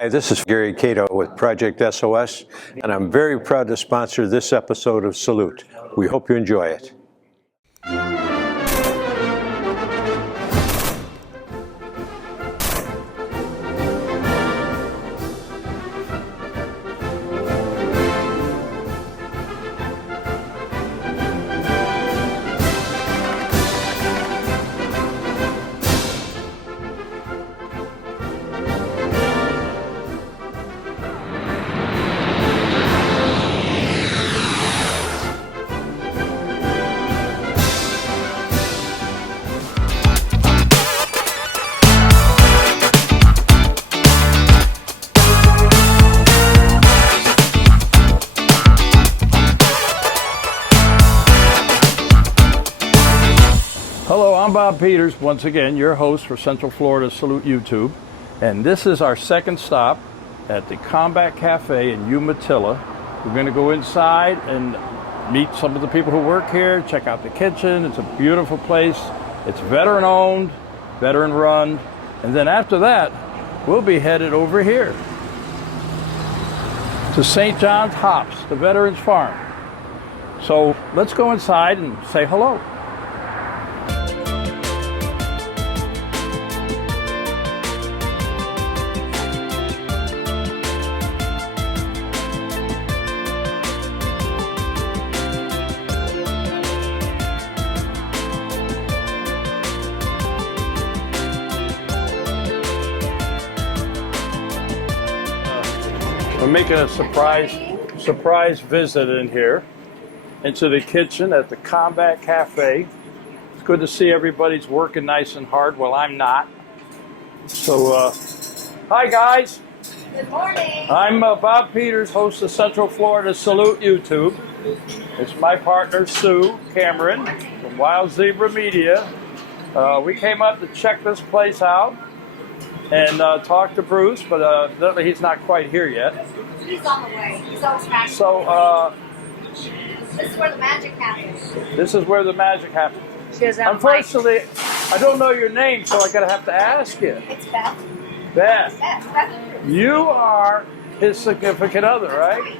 Hi, this is Gary Cato with Project SOS, and I'm very proud to sponsor this episode of Salute. We hope you enjoy it. Hello, I'm Bob Peters, once again, your host for Central Florida Salute YouTube. And this is our second stop at the Combat Cafe in Umatilla. We're going to go inside and meet some of the people who work here, check out the kitchen. It's a beautiful place. It's veteran owned, veteran run. And then after that, we'll be headed over here to St. John's Hops, the Veterans Farm. So let's go inside and say hello. We're making a surprise visit in here into the kitchen at the Combat Cafe. It's good to see everybody's working nice and hard while I'm not. So, hi guys. Good morning. I'm Bob Peters, host of Central Florida Salute YouTube. It's my partner Sue Cameron from Wild Zebra Media. We came up to check this place out and talk to Bruce, but evidently he's not quite here yet. He's on the way. He's always happy. So, this is where the magic happens. this is where the magic happens. She doesn't have Unfortunately, I don't know your name, so I gotta have to ask you. It's Beth. Beth, Beth. you are his significant other, right?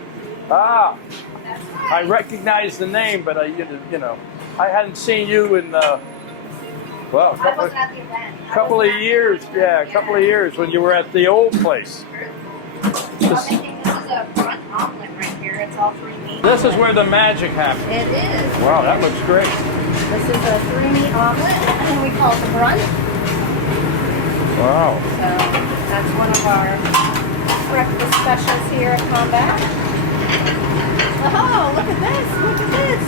Ah, That's I right. recognize the name, but I hadn't seen you in I wasn't at the event. couple of years. Yeah, a couple of years when you were at the old place. This is a front omelet right here. It's all 3 meat. This is where the magic happens. It is. Wow, that looks great. This is a 3 meat omelet, and we call it the brunt. Wow. So that's one of our breakfast specials here at Combat. Oh, look at this! Look at this!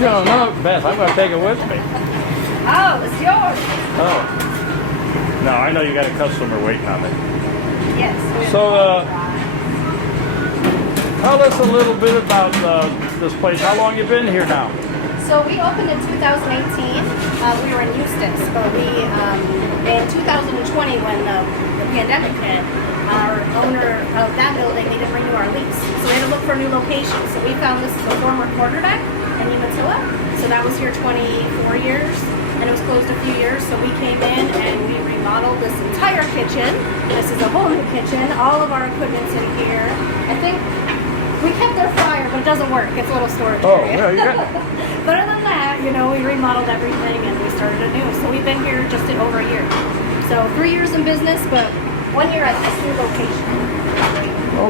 No, Beth, I'm gonna take it with me. Oh, it's yours. Oh. No, I know you got a customer waiting on it. Yes. So, tell us a little bit about this place. How long you been here now? So we opened in 2018. We were in Eustis, but in 2020 when the pandemic hit, our owner of that building needed to renew our lease. So we had to look for a new location. So we found this is the former quarterback in Umatilla. So that was here 24 years, and it was closed a few years. So we came in and we remodeled this entire kitchen. This is a whole new kitchen. All of our equipment's in here. I think we kept our fryer, but it doesn't work. It's a little storage Oh, area. yeah, you got But other than that, we remodeled everything and we started anew. So we've been here just over a year. So 3 years in business, but 1 year at this new location.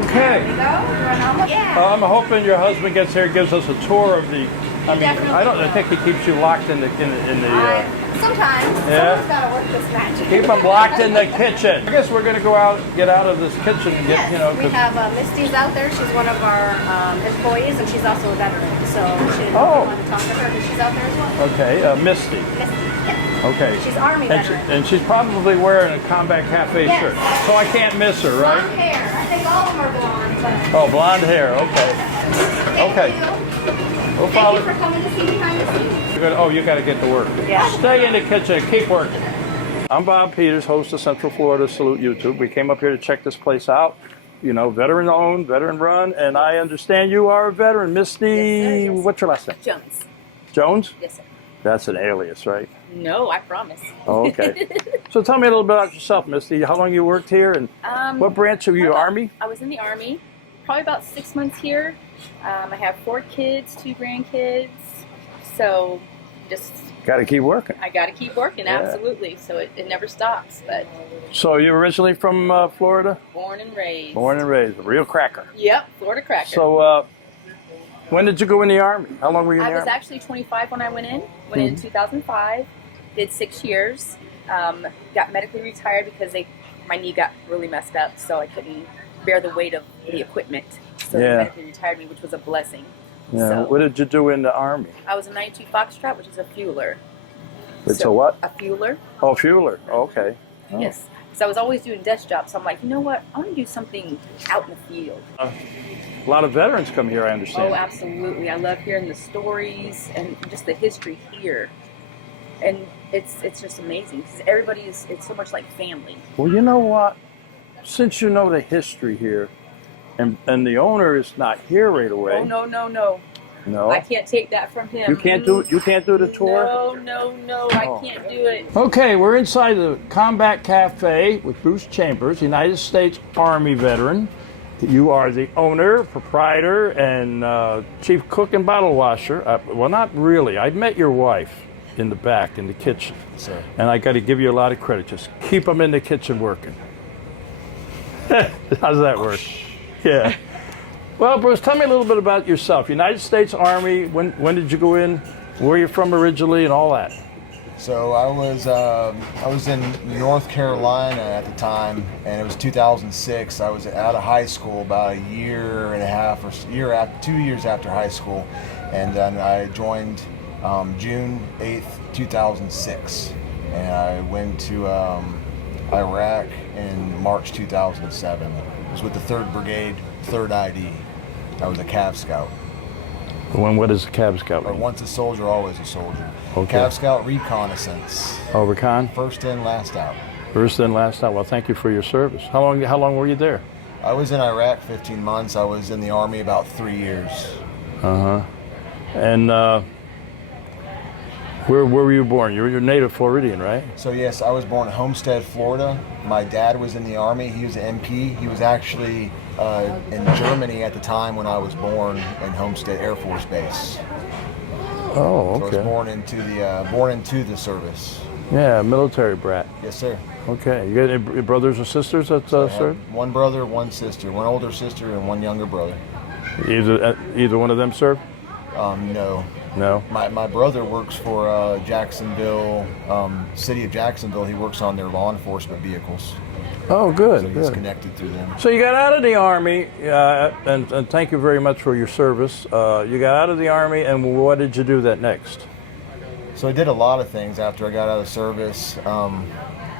Okay. There you go. Run omelet. Yeah. I'm hoping your husband gets here and gives us a tour of the. I mean, Definitely I think he keeps you locked in the. Sometimes. Yeah. Someone's got to work this magic. Keep them locked in the kitchen. I guess we're gonna get out of this kitchen and get, Yes, we 'cause- have Misty's out there. She's one of our employees, and she's also a veteran. So she Oh. want to talk to her, because she's out there as well. Okay, Misty. Misty. Yeah. Okay. She's Army veteran. And she's probably wearing a Combat Cafe Yes. shirt, so I can't miss her, right? Blonde hair. I think all of them are blonde. But Oh, blonde hair. Okay. thank Okay. you. We'll Thank follow. you for coming to see behind the scenes. You got to get to work. Yeah. Stay in the kitchen. Keep working. I'm Bob Peters, host of Central Florida Salute YouTube. We came up here to check this place out. Veteran owned, veteran run, and I understand you are a veteran. Misty, Yes, sir, yes. what's your last name? Jones. Jones? Yes, sir. That's an alias, right? No, I promise. Oh, okay. So tell me a little bit about yourself, Misty. How long you worked here, and what branch are you? Army? I was in the Army, probably about 6 months here. I have 4 kids, 2 grandkids, so just Got to keep working. I got to keep working, Yeah. absolutely. So it never stops. But So you're originally from Florida? born and raised. Born and raised, a real cracker. Yep, Florida cracker. So when did you go in the Army? How long were you in I the was Army? actually 25 when I went in. Went in 2005. Did 6 years. Got medically retired because my knee got really messed up, so I couldn't bear the weight of the equipment. So Yeah. they medically retired me, which was a blessing. Yeah. So What did you do in the Army? I was a 92 Foxtrot, which is a fueler. It's So, a what? A fueler. Oh, fueler. Okay. Oh. Yes. Because I was always doing desk jobs, so I'm like, you know what? I want to do something out in the field. A lot of veterans come here, I understand. Oh, absolutely. I love hearing the stories and just the history here. And it's just amazing because it's so much like family. Well, you know what? Since you know the history here, and the owner is not here right away. Oh, no. No. I can't take that from him. You can't do the tour? No, I can't do it. Okay, we're inside the Combat Cafe with Bruce Chambers, United States Army veteran. You are the owner, proprietor, and chief cook and bottle washer. Well, not really. I met your wife in the back, in the kitchen. Sir. And I got to give you a lot of credit. Just keep them in the kitchen working. How's that work? Yeah. Well, Bruce, tell me a little bit about yourself. United States Army, when did you go in? Where you from originally and all that? So I was in North Carolina at the time, and it was 2006. I was out of high school about a year and a half or 2 years after high school, and then I joined June 8th, 2006, and I went to Iraq in March 2007. It was with the 3rd Brigade, 3rd ID. I was a Cav Scout. What is a Cab Scout? Or once a soldier, always a soldier. Okay. Cav Scout reconnaissance. Oh, recon? First in, last out. First and last out. Well, thank you for your service. How long were you there? I was in Iraq 15 months. I was in the Army about 3 years. And where were you born? You're native Floridian, right? So yes, I was born in Homestead, Florida. My dad was in the Army. He was an MP. He was actually in Germany at the time when I was born in Homestead Air Force Base. Oh, So I okay. was born into the service. Yeah, military brat. Yes, sir. Okay. You got any brothers or sisters that I have served? one brother, one sister, one older sister, and one younger brother. Either one of them served? No. No. My brother works for Jacksonville, City of Jacksonville. He works on their law enforcement vehicles. Oh, good. So he's good. connected through them. So you got out of the Army, and thank you very much for your service. You got out of the Army, and what did you do that next? So I did a lot of things after I got out of service.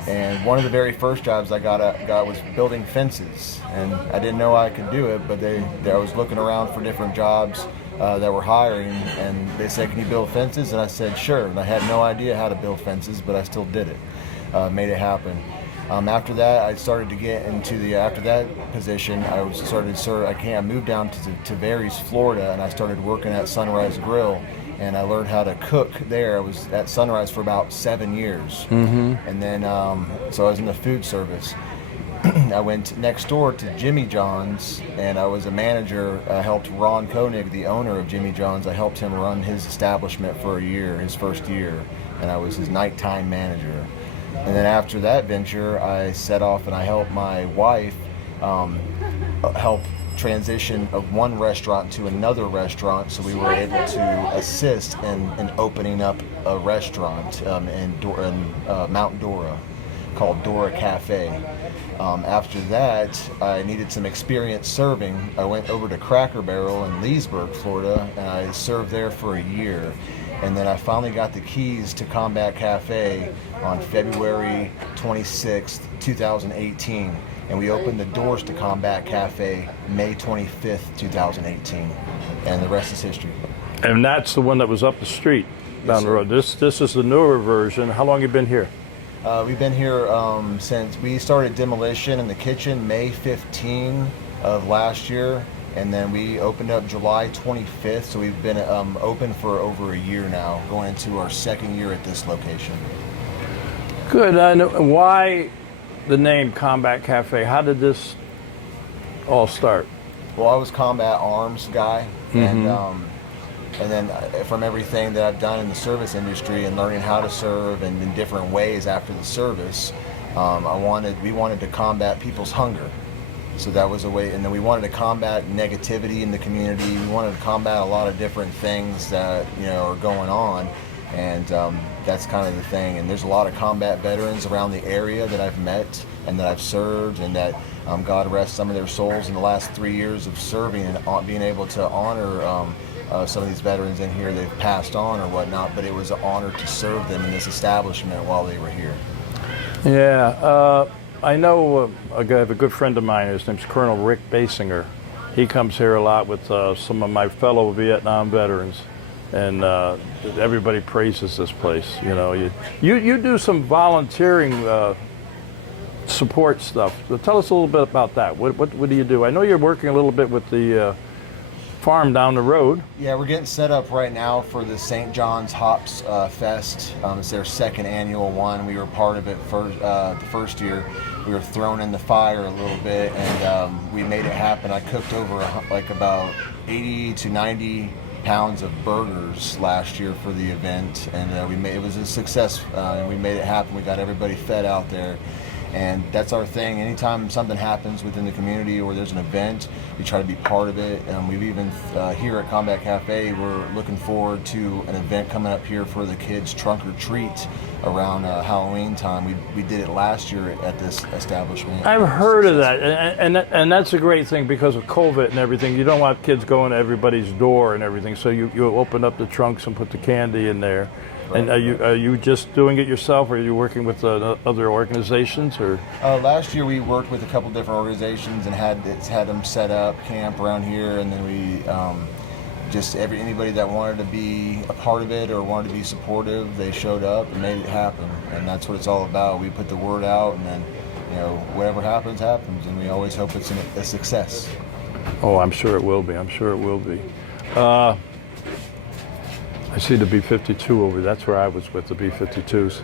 And one of the very first jobs I got was building fences. And I didn't know I could do it, but I was looking around for different jobs that were hiring, and they said, "Can you build fences?" And I said, "Sure." And I had no idea how to build fences, but I still did it. Made it happen. After that, I started to get into after that position, I moved down to Tavares, Florida, and I started working at Sunrise Grill, and I learned how to cook there. I was at Sunrise for about 7 years, and then so I was in the food service. I went next door to Jimmy John's, and I was a manager. I helped Ron Koenig, the owner of Jimmy John's. I helped him run his establishment for a year, his first year, and I was his nighttime manager. And then after that venture, I set off and I helped my wife help transition of one restaurant to another restaurant, so we were able to assist in opening up a restaurant in Mount Dora called Dora Cafe. After that, I needed some experience serving. I went over to Cracker Barrel in Leesburg, Florida, and I served there for a year. And then I finally got the keys to Combat Cafe on February 26th, 2018. And we opened the doors to Combat Cafe May 25th, 2018. And the rest is history. And that's the one that was up the street down the road. This is the newer version. How long you been here? We've been here since we started demolition in the kitchen May 15 of last year. and then we opened up July 25th, so we've been open for over a year now, going into our second year at this location. Good. Why the name Combat Cafe? How did this all start? Well, I was combat arms guy, and then from everything that I've done in the service industry and learning how to serve and in different ways after the service, we wanted to combat people's hunger. So that was a way, and then we wanted to combat negativity in the community. We wanted to combat a lot of different things that are going on, and that's kind of the thing. And there's a lot of combat veterans around the area that I've met and that I've served, and that God rest some of their souls in the last 3 years of serving and being able to honor some of these veterans in here. They've passed on or whatnot, but it was an honor to serve them in this establishment while they were here. Yeah, I know I have a good friend of mine. His name's Colonel Rick Basinger. He comes here a lot with some of my fellow Vietnam veterans, and everybody praises this place. You do some volunteering support stuff. So tell us a little bit about that. What do you do? I know you're working a little bit with the farm down the road. Yeah, we're getting set up right now for the St. John's Hops Fest. It's their second annual one. We were part of it the first year. We were thrown in the fire a little bit, and we made it happen. I cooked over about 80 to 90 pounds of burgers last year for the event, and it was a success, and we made it happen. We got everybody fed out there. And that's our thing. Anytime something happens within the community or there's an event, we try to be part of it. We've even, here at Combat Cafe, we're looking forward to an event coming up here for the kids' trunk or treat around Halloween time. We did it last year at this establishment. I've heard of that, and that's a great thing because of COVID and everything. You don't want kids going to everybody's door and everything, so you open up the trunks and put the candy in there. And are you just doing it yourself, or are you working with other organizations? Or last year we worked with a couple different organizations and had them set up camp around here, and then we anybody that wanted to be a part of it or wanted to be supportive, they showed up and made it happen. And that's what it's all about. We put the word out, and then whatever happens, and we always hope it's a success. Oh, I'm sure it will be. I'm sure it will be. I see the B-52 over there. That's where I was with the B-52s.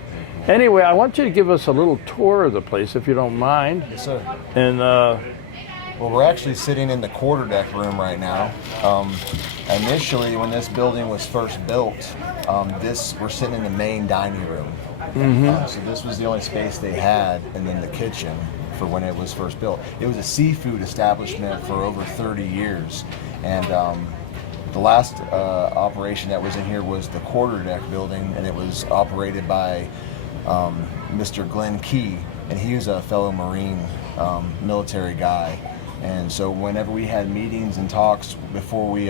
Anyway, I want you to give us a little tour of the place, if you don't mind. Yes, sir. And well, we're actually sitting in the quarterdeck room right now. Initially, when this building was first built, we're sitting in the main dining room. So this was the only space they had, and then the kitchen for when it was first built. It was a seafood establishment for over 30 years, and the last operation that was in here was the quarterdeck building, and it was operated by Mr. Glenn Key, and he was a fellow Marine military guy. And so whenever we had meetings and talks before we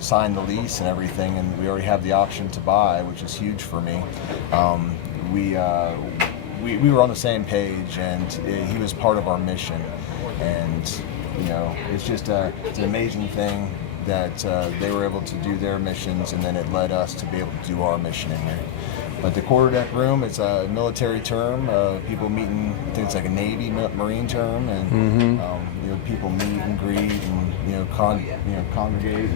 signed the lease and everything, and we already have the option to buy, which is huge for me, we were on the same page, and he was part of our mission. And it's just it's an amazing thing that they were able to do their missions, and then it led us to be able to do our mission in here. But the quarterdeck room, it's a military term. People meeting, I think it's like a Navy Marine term, and people meet and greet and congregate.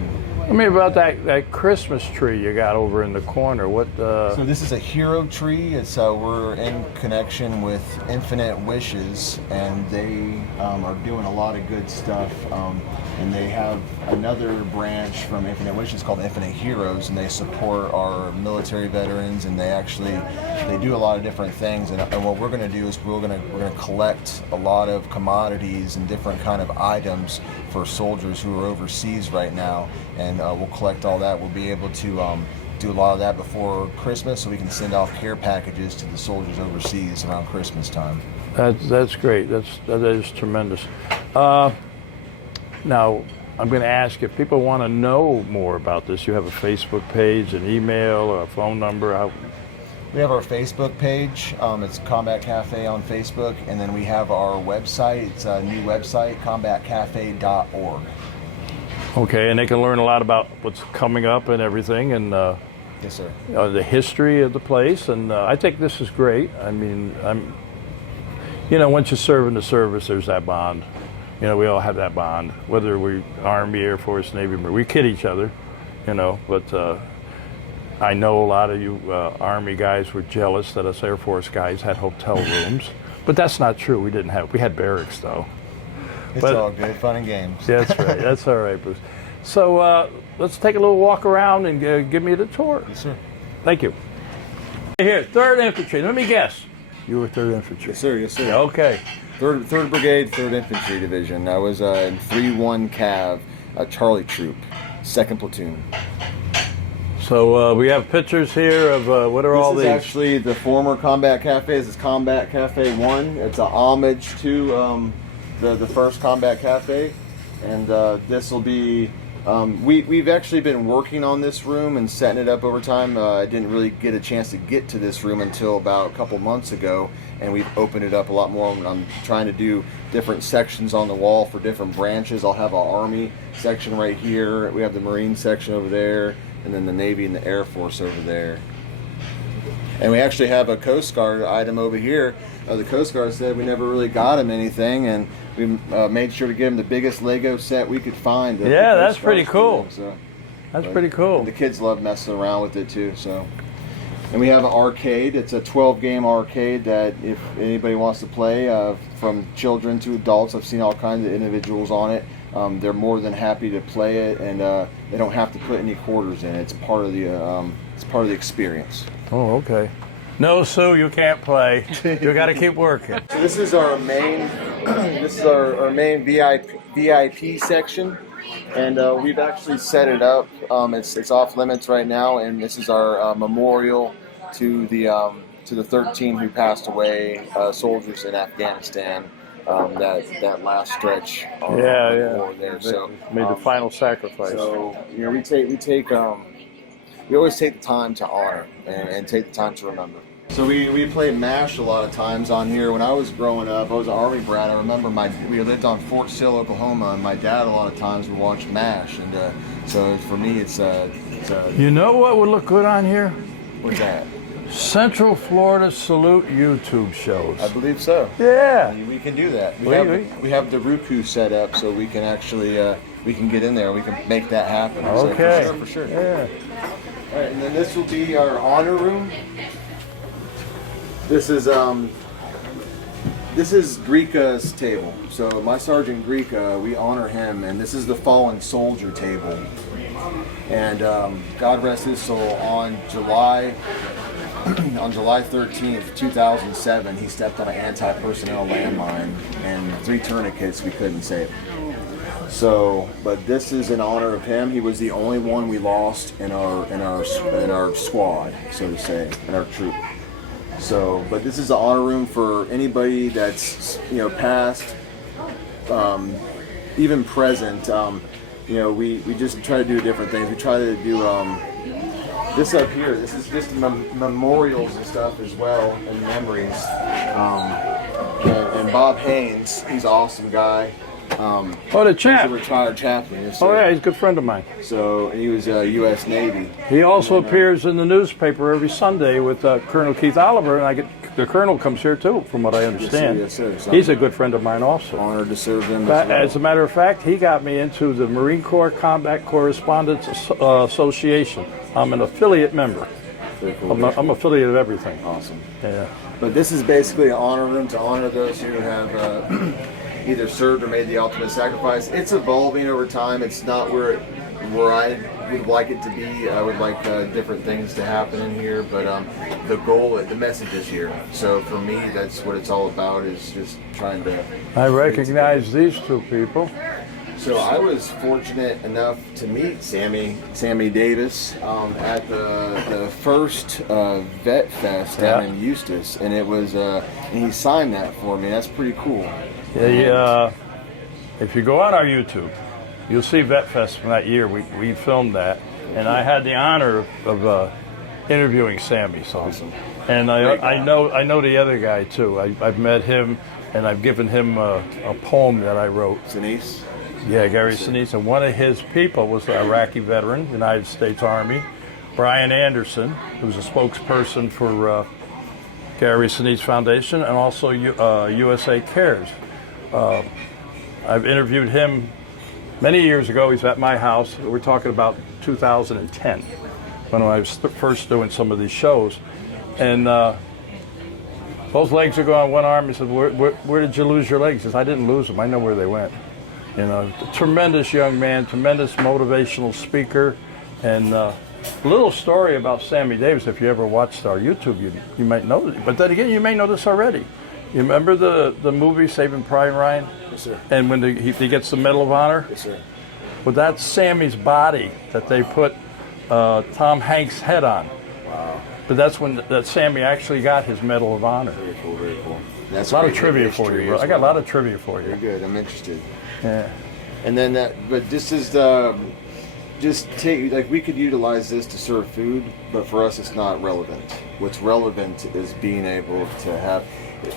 Tell me about that Christmas tree you got over in the corner. What? So this is a hero tree. It's we're in connection with Infinite Wishes, and they are doing a lot of good stuff. And they have another branch from Infinite Wishes called Infinite Heroes, and they support our military veterans, and they do a lot of different things. And what we're going to do is we're going to collect a lot of commodities and different kind of items for soldiers who are overseas right now, and we'll collect all that. We'll be able to do a lot of that before Christmas, so we can send off care packages to the soldiers overseas around Christmas time. That's great. That is tremendous. Now, I'm going to ask, if people want to know more about this, you have a Facebook page, an email, or a phone number? We have our Facebook page. It's Combat Cafe on Facebook, and then we have our website. It's a new website, combatcafe.org. Okay, and they can learn a lot about what's coming up and everything, and yes, sir. The history of the place. And I think this is great. I mean, once you serve in the service, there's that bond. You know, we all have that bond, whether we Army, Air Force, Navy, we kid each other, you know, but I know a lot of you Army guys were jealous that us Air Force guys had hotel rooms, but that's not true. We had barracks though. It's all good, fun and games. That's right. That's all right, Bruce. So let's take a little walk around and give me the tour. Yes, sir. Thank you. Here, 3rd Infantry. Let me guess. You were 3rd Infantry. Yes, sir. Yes, sir. Okay. 3rd Brigade, 3rd Infantry Division. I was in 3-1 Cav, Charlie Troop, 2nd Platoon. So we have pictures here of what are all these? This is actually the former Combat Cafe. This is Combat Cafe 1. It's an homage to the first Combat Cafe. And this will be... we've actually been working on this room and setting it up over time. I didn't really get a chance to get to this room until about a couple months ago, and we've opened it up a lot more. I'm trying to do different sections on the wall for different branches. I'll have an Army section right here. We have the Marine section over there, and then the Navy and the Air Force over there. And we actually have a Coast Guard item over here. The Coast Guard said we never really got him anything, and we made sure to give him the biggest Lego set we could find. Yeah, that's pretty cool. That's pretty cool. And the kids love messing around with it too. So, and we have an arcade. It's a 12-game arcade that if anybody wants to play, from children to adults, I've seen all kinds of individuals on it. They're more than happy to play it, and they don't have to put any quarters in. It's part of the experience. Oh, okay. No, Sue, you can't play. You got to keep working. So this is our main, our main VIP section, and we've actually set it up. It's off limits right now, and this is our memorial to the 13 who passed away, soldiers in Afghanistan. That last stretch. Yeah. There. So made the final sacrifice. So you know, we always take the time to honor and take the time to remember. So we played MASH a lot of times on here. When I was growing up, I was an Army brat. I remember we lived on Fort Sill, Oklahoma, and my dad a lot of times would watch MASH. And so for me, it's you know what would look good on here? What's that? Central Florida Salute YouTube shows. I believe so. Yeah. We can do that. We have the Roku set up, so we can actually we can get in there. We can make that happen. Okay. So for sure. Yeah. All right, and then this will be our honor room. This is Grieca's table. So my Sergeant Grieca, we honor him, and this is the fallen soldier table. And God rest his soul, on July 13th, 2007, he stepped on an anti-personnel landmine, and 3 tourniquets we couldn't save. So, but this is in honor of him. He was the only one we lost in our squad, so to say, in our troop. So, but this is the honor room for anybody that's past, even present. We just try to do different things. We try to do this up here. This is just memorials and stuff as well, and memories. And Bob Haynes, he's an awesome guy. The chap. He's a retired chaplain. Yes, oh yeah, he's a good friend of mine. So he was U.S. Navy. He also appears in the newspaper every Sunday with Colonel Keith Oliver, and the Colonel comes here too, from what I understand. Yes, sir. So he's a good friend of mine also. Honored to serve them. As a matter of fact, he got me into the Marine Corps Combat Correspondents Association. I'm an affiliate member. Very cool. I'm affiliate of everything. Awesome. Yeah. But this is basically an honor room to honor those who have either served or made the ultimate sacrifice. It's evolving over time. It's not where I would like it to be. I would like different things to happen in here, but the goal, the message is here. So for me, that's what it's all about, is just trying to... I recognize these 2 people. So I was fortunate enough to meet Sammy Davis at the first Vet Fest down in Eustis, and it was and he signed that for me. That's pretty cool. Yeah, if you go on our YouTube, you'll see Vet Fest from that year. We filmed that, and I had the honor of interviewing Sammy. So, awesome. And I know the other guy too. I've met him, and I've given him a poem that I wrote. Sinise? Yeah, Gary Sinise. And one of his people was the Iraqi veteran, United States Army, Brian Anderson, who's a spokesperson for Gary Sinise Foundation, and also USA Cares. I've interviewed him many years ago. He's at my house. We're talking about 2010 when I was first doing some of these shows. And those legs are going on one arm. He said, where did you lose your legs? He says, I didn't lose them. I know where they went. You know, tremendous young man, tremendous motivational speaker. And little story about Sammy Davis, if you ever watched our YouTube, you might know it. But then again, you may know this already. You remember the movie Saving Private Ryan? Yes, sir. And when he gets the Medal of Honor? Yes, sir. Well, that's Sammy's body that they put Tom Hanks' head on. Wow. But that's when that Sammy actually got his Medal of Honor. Very cool, very cool. That's A lot of great trivia for you, bro. I got a lot of trivia for you. Very good. I'm interested. Yeah. And then but this is just take, like, we could utilize this to serve food, but for us it's not relevant. What's relevant is being able to have,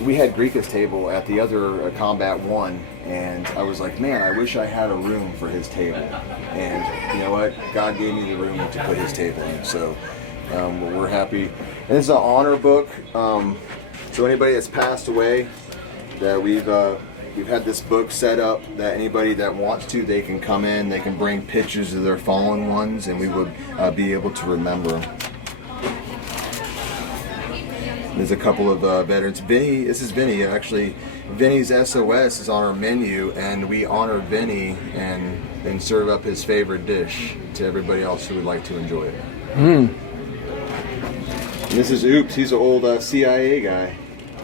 we had Greeka's table at the other Combat 1, and I was like, man, I wish I had a room for his table. And you know what? God gave me the room to put his table in. So we're happy. And this is an honor book. So anybody that's passed away, that we've had this book set up that anybody that wants to, they can come in, they can bring pictures of their fallen ones, and we would be able to remember them. There's a couple of veterans. Vinny, this is Vinny actually. Vinny's SOS is on our menu, and we honor Vinny and serve up his favorite dish to everybody else who would like to enjoy it. And this is Oops, he's an old CIA guy,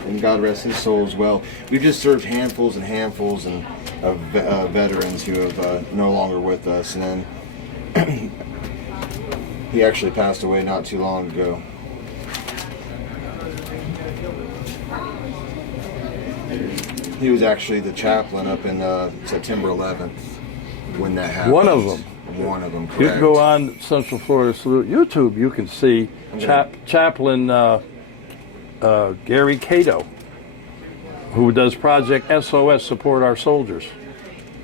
and God rest his soul as well. We've just served handfuls and handfuls of veterans who have no longer with us, and then he actually passed away not too long ago. He was actually the chaplain up in September 11th when that happened. One of them. One of them, correct. You can go on Central Florida Salute YouTube. You can see Chaplain Gary Cato, who does Project SOS Support Our Soldiers.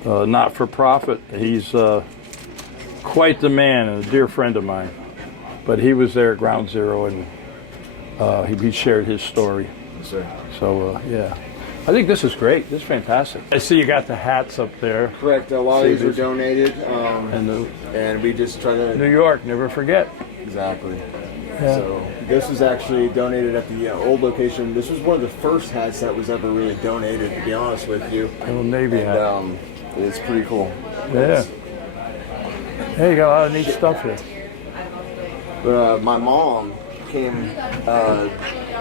Not for profit. He's quite the man and a dear friend of mine. But he was there at Ground Zero, and he shared his story. Yes, sir. So, yeah. I think this is great. This is fantastic. I see you got the hats up there. Correct. A lot of these were donated, And and we just try to... New York, never forget. Exactly. Yeah. So this was actually donated at the old location. This was one of the first hats that was ever really donated, to be honest with you. Little Navy hat. And it's pretty cool. Yeah. Hey, you got a lot of neat stuff here. But my mom came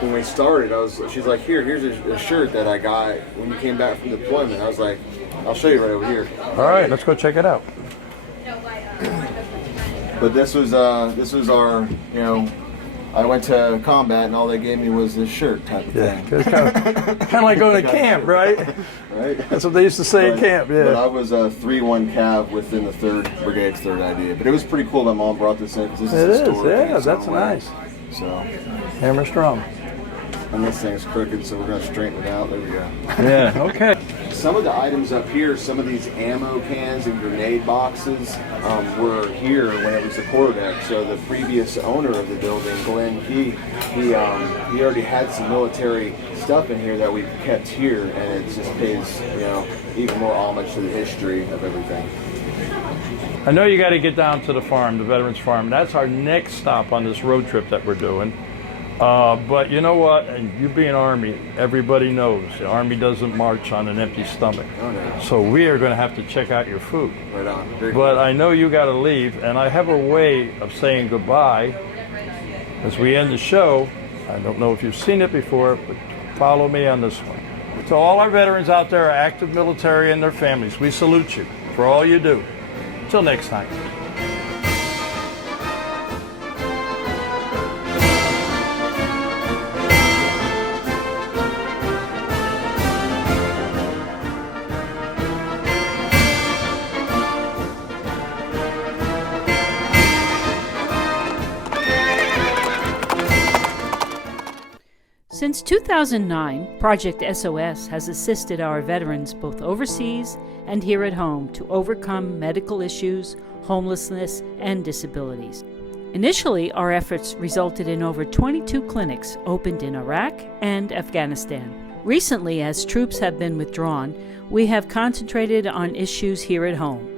when we started. She's like, here's a shirt that I got when you came back from deployment. I was like, I'll show you right over here. All right, let's go check it out. But this was our, you know, I went to combat and all they gave me was this shirt type of Yeah, thing. it's kind of like going to camp, right? Right. That's what they used to say in camp. But Yeah. I was a 3-1 Cav within the 3rd Brigade's 3rd idea. But it was pretty cool that Mom brought this in, because this It is is. historic in Yeah, its that's own way. nice. So, Hammer strong. and this thing's crooked, so we're going to straighten it out. There we go. Yeah. Okay. Some of the items up here, some of these ammo cans and grenade boxes were here when it was the quarterdeck. So the previous owner of the building, Glenn Key, he already had some military stuff in here that we've kept here, and it just pays, you know, even more homage to the history of everything. I know you got to get down to the farm, the Veterans Farm. That's our next stop on this road trip that we're doing. But you know what? And you being Army, everybody knows the Army doesn't march on an empty stomach. Oh, no. So we are going to have to check out your food. Right on. Very But cool. I know you got to leave, and I have a way of saying goodbye as we end the show. I don't know if you've seen it before, but follow me on this one. To all our veterans out there, our active military and their families, we salute you for all you do. Until next time. Since 2009, Project SOS has assisted our veterans both overseas and here at home to overcome medical issues, homelessness, and disabilities. Initially, our efforts resulted in over 22 clinics opened in Iraq and Afghanistan. Recently, as troops have been withdrawn, we have concentrated on issues here at home.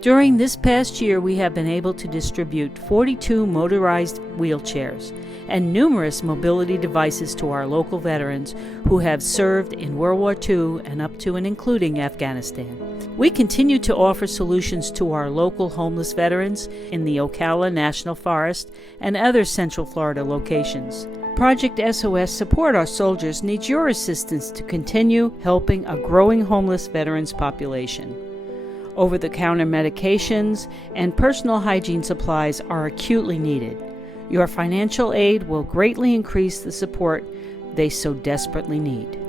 During this past year, we have been able to distribute 42 motorized wheelchairs and numerous mobility devices to our local veterans who have served in World War II and up to and including Afghanistan. We continue to offer solutions to our local homeless veterans in the Ocala National Forest and other Central Florida locations. Project SOS Support Our Soldiers needs your assistance to continue helping a growing homeless veterans population. Over-the-counter medications and personal hygiene supplies are acutely needed. Your financial aid will greatly increase the support they so desperately need.